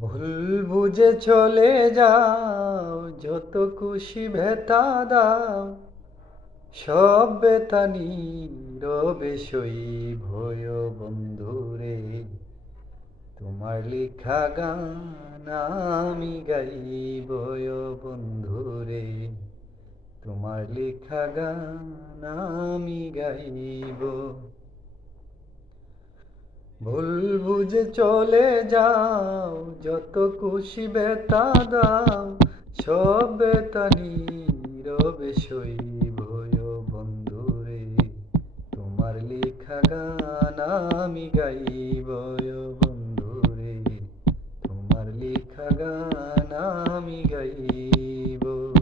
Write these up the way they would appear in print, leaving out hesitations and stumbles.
ভুল বুঝে চলে যাও, যত খুশি ভেতা দাও, সব বেতা নীরবে সইব বন্ধুরে। তোমার লেখা গান আমি গাইব বন্ধুরে। তোমার লেখা গান আমি গাইব। ভুল বুঝে চলে যাও, যত খুশি বেতা দাও, সব বেতা নীরবে সইব বন্ধুরে। তোমার লেখা গান আমি গাইব বন্ধুরে। তোমার লেখা গান আমি গাইব।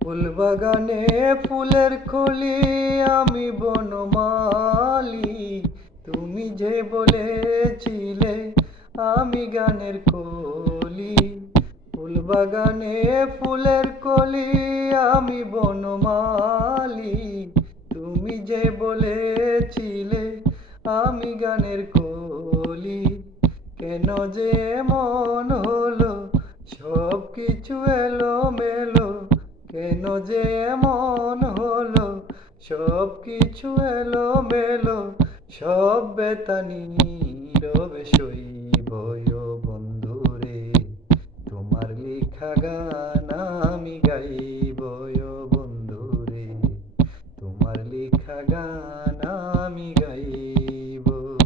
ফুলবাগানে ফুলের কলি, আমি বনমালী। তুমি যে বলেছিলে আমি গানের কলি। ফুলবাগানে ফুলের কলি, আমি বনমালী। তুমি যে বলেছিলে আমি গানের কলি। কেন যে মন হলো, সব কিছু এলোমেলো। কেন যে এমন হলো, সব কিছু এলোমেলো। সব বেতা নীরবে সইব বন্ধুরে। তোমার লেখা গান আমি গাইব বন্ধুরে। তোমার লেখা গান আমি গাইব।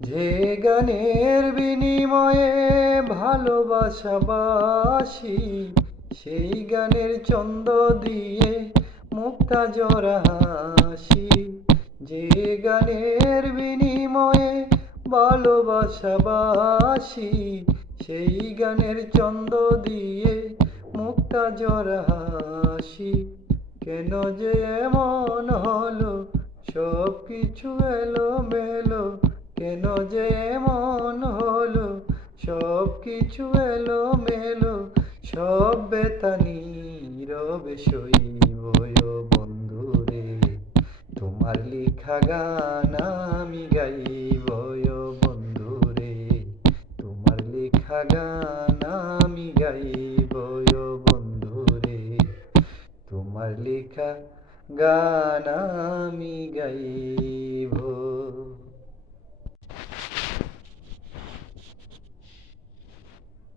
যে গানের বিনিময়ে ভালোবাসা বাসি, সেই গানের ছন্দ দিয়ে মুক্তা জোড়া হাসি। যে গানের বিনিময়ে ভালোবাসা বাসি, সেই গানের ছন্দ দিয়ে মুক্তা জোড়া হাসি। কেন যে এমন হলো, সব কিছু এলোমেলো। কেন যে এমন হলো, সব কিছু এলোমেলো। সব বেতা নীরবে সইব বন্ধুরে। তোমার লেখা গান আমি গাইব বন্ধুরে। তোমার লেখা গান আমি গাইব বন্ধুরে। তোমার লেখা গান আমি গাইব।